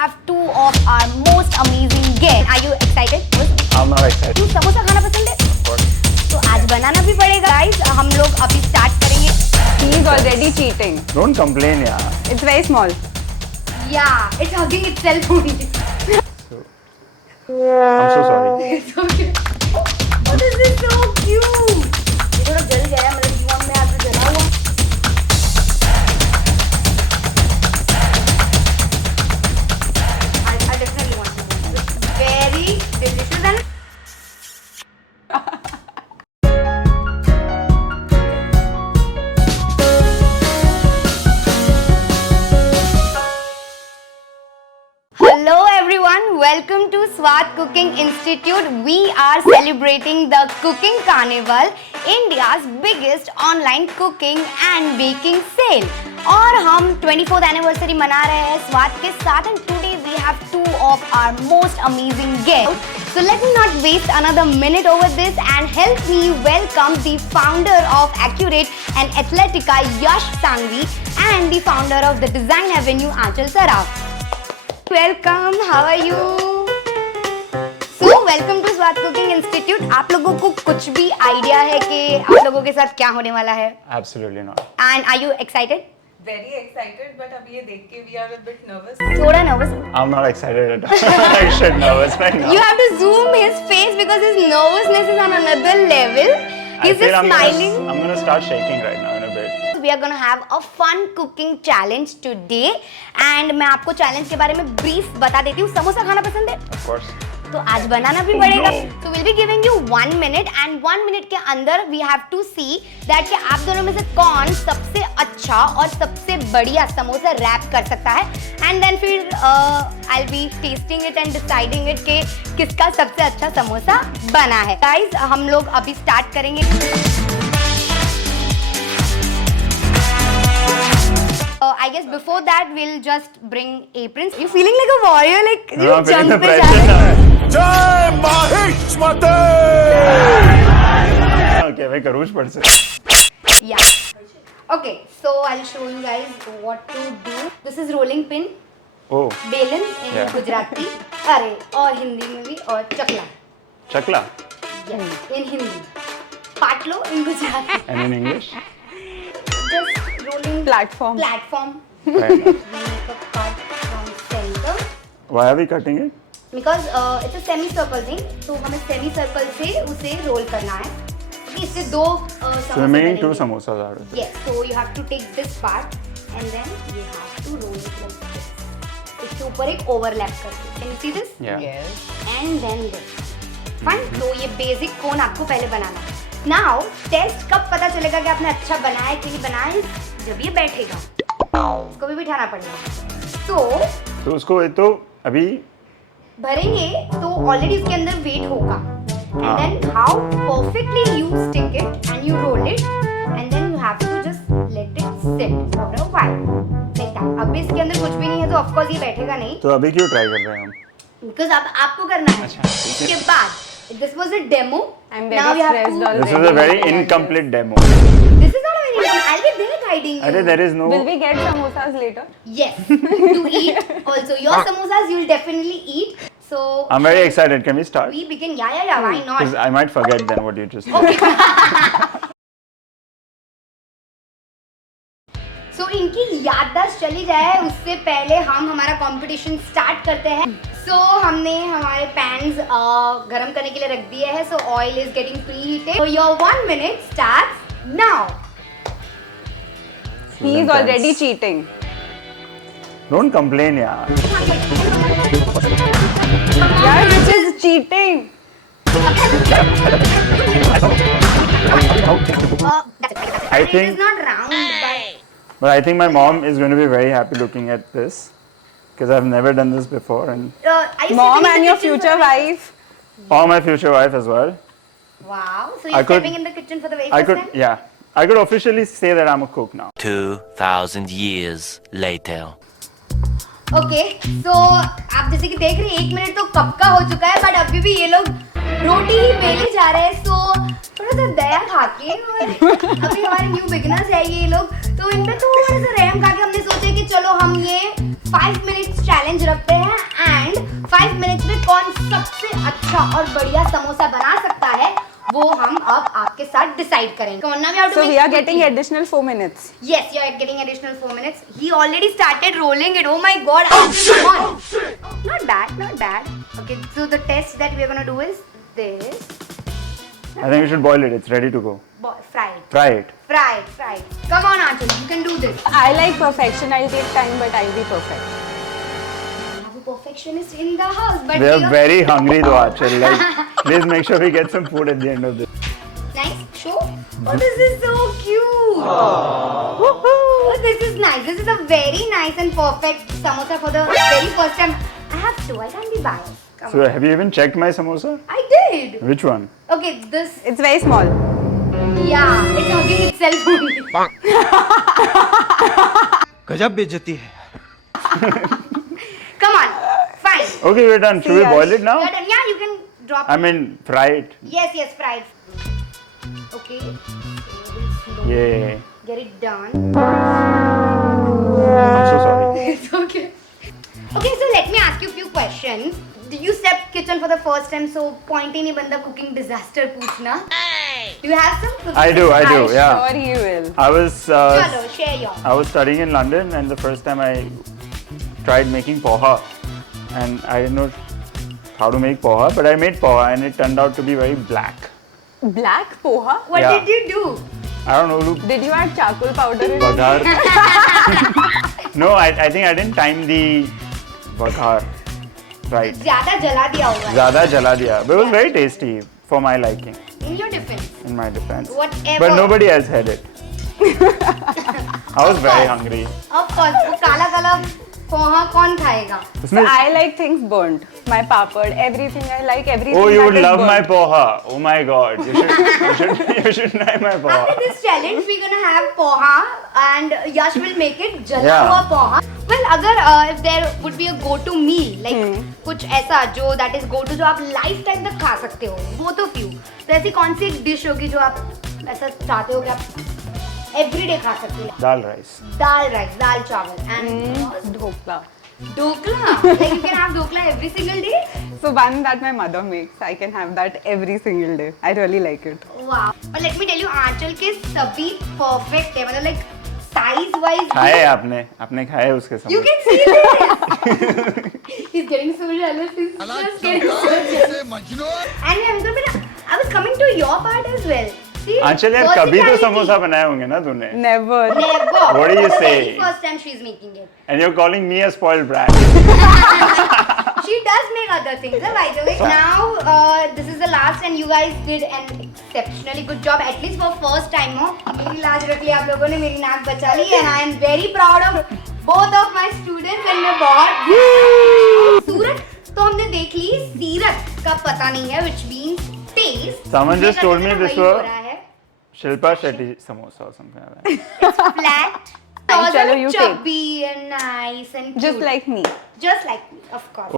have two of our most amazing guests. Are you excited? I'm not excited. तू समोसा खाना पसंद है? Of course. तो आज बनाना भी पड़ेगा guys. हम लोग अभी start करेंगे. He is already cheating. Don't complain, yeah. It's very small. Yeah, it's hugging itself only. I'm so sorry. It's okay. Oh, this is so cute. ये थोड़ा जल गया है, मतलब युवा में हाथ में जला हुआ. I definitely want to do this. It's very delicious and Hello everyone, welcome to Swad Cooking Institute. We are celebrating the Cooking Carnival, India's biggest online cooking and baking sale. और हम 24th anniversary मना रहे हैं स्वाद के साथ and today we have two of our most amazing guests. So let me not waste another minute over this and help me welcome the founder of Accurate and Athletica, Yash Sanghavi, and the founder of the Design Avenue, Anchal, Saraf. Welcome, how are you? So, welcome to Swad Cooking Institute. आप लोगों को कुछ भी idea है कि आप लोगों के साथ क्या होने वाला है? Absolutely not. And are you excited? Very excited, but अभी ये देख के we are a bit nervous. थोड़ा nervous. I'm not excited at all. I'm actually nervous right now. You have to zoom his face because his nervousness is on another level. He's just smiling. I'm gonna start shaking right now in a bit. We are gonna have a fun cooking challenge today. And मैं आपको challenge के बारे में brief बता देती हूँ. समोसा खाना पसंद है? Of course. तो आज बनाना भी पड़ेगा. So we'll be giving you 1 minute and 1 minute के अंदर we have to see that कि आप दोनों में से कौन सबसे अच्छा और सबसे बढ़िया समोसा रैप कर सकता है. And then फिर I'll be tasting it and deciding it कि किसका सबसे अच्छा समोसा बना है. Guys, हम लोग अभी start करेंगे. I guess before that we'll just bring aprons. You feeling like a warrior, like you jump पे जा रहे हैं. जय माहिष्मते. Okay, मैं करूँच पढ़ से. Yeah. Okay, so I'll show you guys what to do. This is rolling pin. Oh. बेलन in Yeah. Gujarati. अरे और हिंदी में भी और चकला. Chakla. Yes, in Hindi. पाटलो in Gujarati. And in English? Just rolling Platform. platform. Right. We make a cut from center. Why are we cutting it? Because it's a semi-circle thing, तो हमें semi-circle से उसे roll करना है. इससे दो So we're making two samosas out of it. Yes, so you have to take this part and then you have to roll it like this. इसके ऊपर एक overlap करके. Can you see this? Yeah. Yes. And then this. Fine. तो ये basic cone आपको पहले बनाना है. Now test कब पता चलेगा कि आपने अच्छा बनाया कि नहीं बनाया? जब ये बैठेगा. इसको भी बिठाना पड़ेगा. तो उसको तो अभी भरेंगे तो ऑलरेडी उसके अंदर वेट होगा. And then how perfectly you stick it and you roll it and then you have to just let it sit for a while. Like that. अब इसके अंदर कुछ भी नहीं है तो of course ये बैठेगा नहीं. तो अभी क्यों ट्राई कर रहे हैं हम? Because अब आपको करना है. अच्छा, ठीक है. इसके बाद this was a demo. I'm Now very you have stressed to. already. This was a very incomplete demo. This is not a very demo. I'll be there guiding you. अरे there is no. Will we get samosas later? Yes. To eat also. Your samosas you'll definitely eat. So. I'm very excited. Can we start? We begin. Yeah. Why not? Because I might forget then what you just said. So इनकी याददाश्त चली जाए उससे पहले हम हमारा competition start करते हैं. So हमने हमारे पैन्स गरम करने के लिए रख दिए हैं. So oil is getting preheated. So your 1 minute starts now. He is already cheating. Don't complain, yeah. Yeah, this is cheating. I It think. is not round, But I think my mom is going to be very happy looking at this because I've never done this before, and but are you Mom stepping in and the your kitchen future for the- wife. or my future wife as well. Wow. So I you're could- stepping in the kitchen for the very I first could, time? yeah, I could officially say that I'm a cook now. 2,000 years later. Okay. So आप जैसे कि देख रहे हैं 1 minute तो कब का हो चुका है, बट अभी भी ये लोग रोटी ही बेले जा रहे हैं. So थोड़ा सा दया खा के और अभी हमारे न्यू बिगिनर्स है ये लोग, तो इन पे थोड़ा सा रहम खा के हमने सोचा कि चलो हम ये 5 मिनट्स चैलेंज रखते हैं एंड 5 मिनट्स में कौन सबसे अच्छा और बढ़िया समोसा बना सकता है वो हम अब आपके साथ डिसाइड करेंगे. Come on, now we have to So make we are quickly. getting additional 4 minutes. Yes, you are getting additional 4 minutes. He already started rolling it. Oh my god. Oh, come on. Not bad, not bad. Okay, so the test that we are going to do is this. I think we should boil it. It's ready to go. Fry it. Fry it. Fry it, fry it. Come on, Anchal, you can do this. I like perfection. I'll take time, but I'll be perfect. We have a perfectionist in the house, but We are are very hungry though, Anchal. Like, please make sure we get some food at the end of this. nice. Show. Oh, this is so cute. Oh, this is nice. This is a very nice and perfect samosa for the very first time. I have to. I can't be biased. Come So, on. have you even checked my samosa? I did. Which one? Okay, this. It's very small. Yeah, it's hugging itself only. गजब बेइज्जती है. Come on. Fine. Okay, we're done. Should we Yash. boil it now? You're done. Yeah, you can drop I it. mean, fry it. Yes, yes, fry it. Okay. So we'll slowly Yeah. get it done. I'm so sorry. It's okay. Okay, so let me ask you a few questions. You stepped kitchen for the first time, so point ही नहीं बनता cooking disaster पूछना. Do you have some cooking? I do, yeah. Sure he will. I was चलो, share yours. I was studying in London, and the first time I tried making poha, and I didn't know how to make poha, but I made poha, and it turned out to be very black. Black poha? What Yeah. did you do? I don't know. Look, Did you add charcoal powder in it? Baghar. No, I think I didn't time the baghar right. ज़्यादा जला दिया होगा. Zyada jala diya, but it was very tasty for my liking. In your defense. In my defense. Whatever. But nobody else had it. I was very hungry. Of course, वो काला काला पोहा कौन खाएगा? So उसमें I like things burnt. My papad, everything I like, everything Oh, you that would is love my burnt. poha. Oh my god. You should try my After poha. this challenge, we're gonna have poha and Yash will make it जला Yeah. हुआ poha. Well, अगर if there would be a go-to meal, like कुछ ऐसा जो that is go-to जो आप lifetime तक खा सकते हो, both of you. तो ऐसी कौन सी एक dish होगी जो आप ऐसा चाहते हो कि आप everyday खा सकते हो? Dal rice. दाल rice, दाल चावल and Dhokla. Dhokla. Like you can have dhokla every single day. So one that my mother makes, I can have that every single day. I really like it. Wow. But let me tell you, आंचल के सभी perfect है. मतलब like size wise. खाए आपने खाए उसके साथ. You can see this. He's getting so jealous. He's just getting so jealous. And Anchal, I was coming to your part as well. See, Anchal यार कभी तो समोसा बनाए होंगे ना तूने? Never. Never. What do you The say? very first time she's making it. And you're calling me a spoiled brat. She does make other things, by the way. Now, this is the last, and you guys did an exceptionally good job, at least for first time. हो मेरी लाज रख ली आप लोगों ने, मेरी नाक बचा ली, and I am very proud of both of my students. And मैं बहुत सूरत तो हमने देख ली, सीरत का पता नहीं है, which means taste. Someone just told me this वही हो was रहा है. Shilpa Shetty samosa or something like that. It's flat. Chalo, Also you chubby and nice and cute. Just like me. Just like me, of course.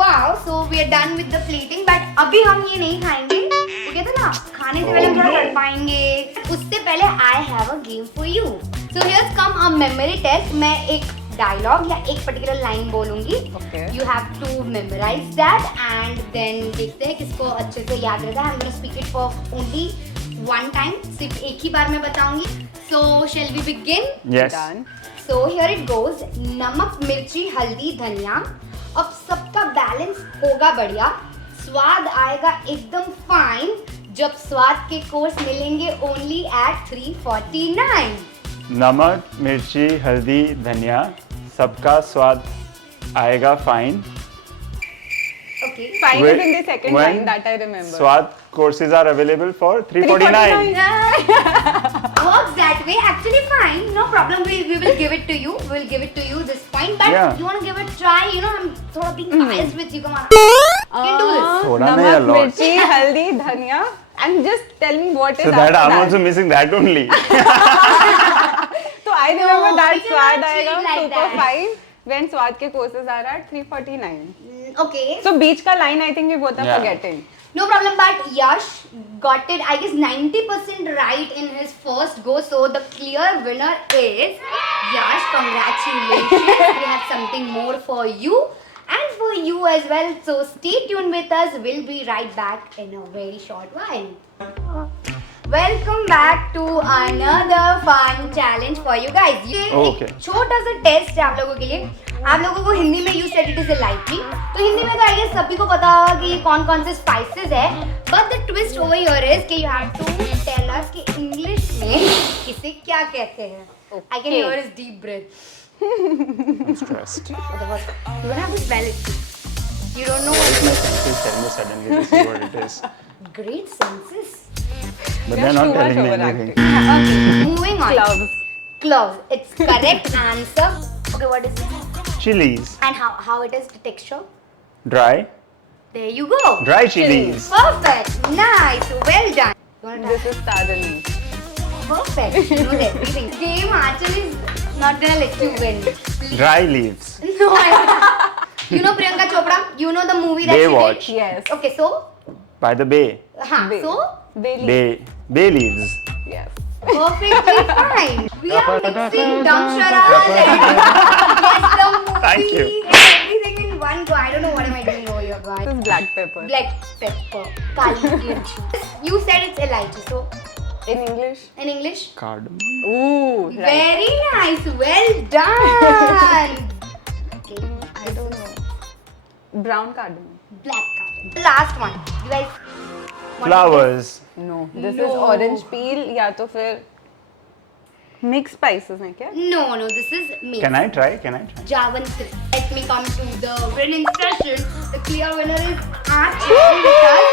Wow, so we are done with the plating, but अभी हम ये नहीं खाएंगे. वो कहते हैं ना, खाने से पहले हम थोड़ा तड़पाएंगे. उससे पहले I have a game for you. So here's come a memory test. मैं एक dialogue या एक particular line बोलूँगी. Okay. You have to memorize that and then देखते हैं किसको अच्छे से याद रहता है. I'm gonna speak it for only one time. सिर्फ एक ही बार मैं बताऊँगी. So shall we begin? Yes. Done. So here it goes. नमक, मिर्ची, हल्दी, धनिया. अब सबका बैलेंस होगा बढ़िया. स्वाद आएगा एकदम फाइन जब स्वाद के कोर्स मिलेंगे only at 349. नमक, मिर्ची, हल्दी, धनिया, सबका स्वाद आएगा fine. Okay. Fine is in the second When line that I remember. Swad courses are available for 349. Works that way. Actually fine. No problem. We will give it to you. We will give it to you this point. But Yeah. you want to give it a try? You know, I'm sort of being biased with you. Come on. You can do this. Soda nahi, a Namak, lot. mirchi, haldi, dhania. And just tell me what is So that after I'm also missing that only. So I remember No, that we cannot Swad treat आएगा like super that. fine when Swad के courses are at 349. Okay. So beach का line I think we both are Yeah. forgetting. No problem, but Yash got it, I guess, 90% right in his first go. So the clear winner is Yash. Congratulations. We have something more for you and for you as well. So stay tuned with us. We'll be right back in a very short while. Welcome back to another fun challenge for you guys. ये Okay. एक छोटा सा test है आप लोगों के लिए. आप लोगों को हिंदी में you said it is a lightly. तो हिंदी में तो I guess सभी को पता होगा कि कौन कौन से spices है. But the twist over here is कि you have to tell us कि English में इसे क्या कहते हैं. I can hear his deep breath. I'm stressed. You don't have to spell it. You don't know Why what is my senses telling me suddenly this is what it is? great senses. But they're not too much telling me overacting. anything. Okay, moving on. Gloves. Cloves. It's correct answer. Okay, what is it? Chilies. And how it is the texture? Dry. There you go. Dry chilies. Perfect. Nice. Well done. You wanna This is Tarani. Perfect. She knows everything. Game actually is not gonna let you win. Dry leaves. No, you know Priyanka Chopra? You know the movie that she Baywatch. did? Yes. Okay, so? By the bay. Bay. So? Bay leaf. Bay leaves. Yes. Perfectly fine. We are mixing dumb charade and yes, the movie Thank you. and everything in one go. I don't know what am I doing over here, guys. This is black pepper. Black pepper, kali mirch. You said it's elaichi, so In English? in English? Cardamom. Ooh, right. Very nice. Well done. Okay, I don't know. Brown cardamom. black cardamom. The last one. You guys. what Flowers. No. This No. is orange peel या तो फिर mixed spices हैं क्या? No, this is mixed. Can I try? Can I try? Javantri. Let me come to the winning session. The clear winner is Anchal with us.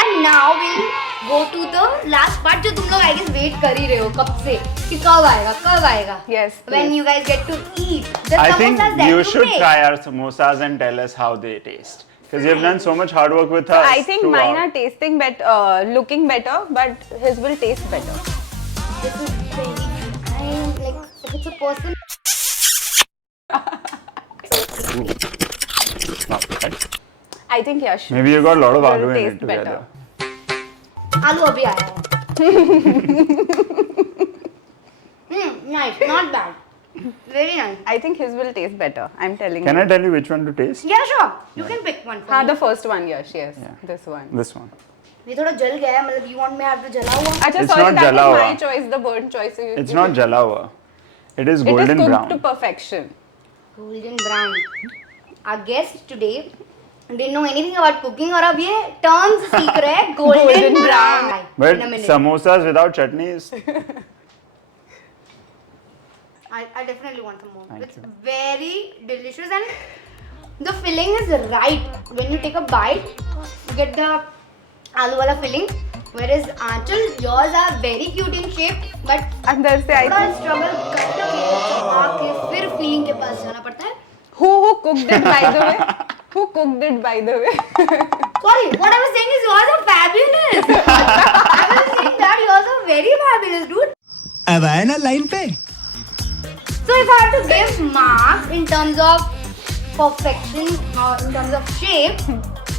And now we'll go to the last part जो तुम लोग I guess wait कर ही रहे हो कब से कि कब आएगा. Yes, When please. you guys get to eat the I think samosas that you you should make. try our samosas and tell us how they taste. Because you've done so much hard work with us. I think mine are tasting better, looking better, but his will taste better. This is very good. I am like if it's a person. Not bad. I think Yash. Maybe you got a lot of will aloo in it taste together. better. आलू अभी आया है. Nice, not bad. Very nice. I think his will taste better. I'm telling Can you. I tell you which one to taste? Yeah, sure. You can pick one for हाँ, me. the first one, Yash. Yes, Yeah. this one. This one. ये थोड़ा जल गया है मतलब you want me have to जला हुआ? अच्छा, It's sorry, not that jala is hua. my choice, the burnt choice. It's not jala hua. It is It is golden cooked brown. to perfection. Golden brown. Our guest today didn't know anything about cooking और अब ये terms सीख रहे हैं golden brown. In a But minute. samosas without chutney is I definitely want some more. Thank It's you. very delicious and the filling is right. When you take a bite, you get the aloo wala filling. Whereas Anchal, yours are very cute in shape, but अंदर से थोड़ा I struggle करके चबा के फिर feeling के पास जाना पड़ता है. who cooked it by the way? Who cooked it by the way? Sorry, what I was saying is yours are fabulous. I was saying that yours are very fabulous, dude. अब आए ना line पे So if I have to give marks in terms of perfection or in terms of shape,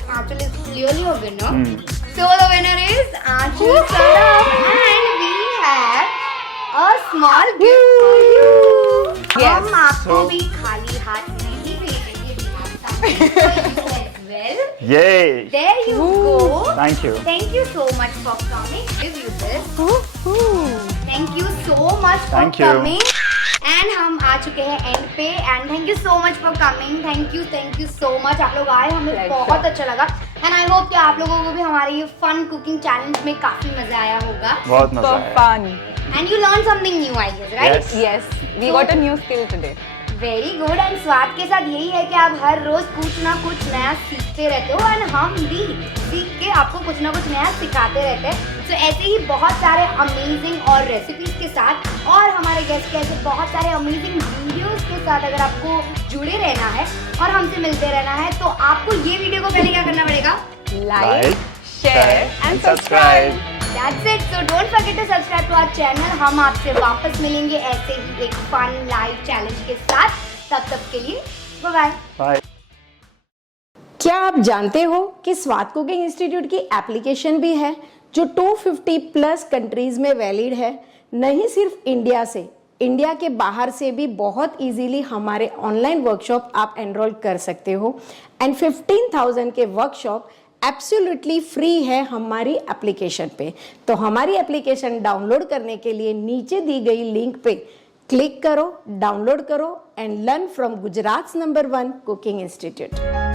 Anchal is clearly a winner. So the winner is Anchal Saraf and we have a small gift for you. Yes. हम आपको So- भी खाली हाथ नहीं भेजेंगे. We have something for you as well. yay! There you go. Thank you. Thank you so much for coming. Give you this. Thank you so much for Thank you. coming. And हम आ चुके हैं and पे and thank you so much for coming. Thank you so much. आप लोग आए, हमें Pleasure. बहुत अच्छा लगा एंड आई होप कि आप लोगों को भी हमारे ये फन कुकिंग चैलेंज में काफी मजा आया होगा. बहुत मजा So आया. fun. And you learn something new I guess, right? Yes. Yes, we got a new skill today. Very good. And स्वाद के साथ यही है कि आप हर रोज कुछ ना कुछ नया सीखते रहते हो एंड हम भी सीख के आपको कुछ ना कुछ नया सिखाते रहते हैं. तो ऐसे ही बहुत सारे अमेजिंग और रेसिपीज के साथ और हमारे गेस्ट के ऐसे बहुत सारे अमेजिंग वीडियोस के साथ अगर आपको जुड़े रहना है और हमसे मिलते रहना है तो आपको ये वीडियो को पहले क्या करना पड़ेगा? Like, share and subscribe. That's it. So don't forget to subscribe to our channel. हम आपसे वापस मिलेंगे ऐसे ही एक फन लाइव चैलेंज के साथ. तब तक के लिए बाय बाय. Bye. क्या आप जानते हो कि स्वाद कुकिंग इंस्टीट्यूट की एप्लीकेशन भी है जो 250 प्लस कंट्रीज में वैलिड है? नहीं सिर्फ इंडिया से, इंडिया के बाहर से भी बहुत इजीली हमारे ऑनलाइन वर्कशॉप आप एनरोल कर सकते हो एंड 15,000 के वर्कशॉप एब्सोल्युटली फ्री है हमारी एप्लीकेशन पे। तो हमारी एप्लीकेशन डाउनलोड करने के लिए नीचे दी गई लिंक पे क्लिक करो, डाउनलोड करो and learn from Gujarat number 1 cooking institute.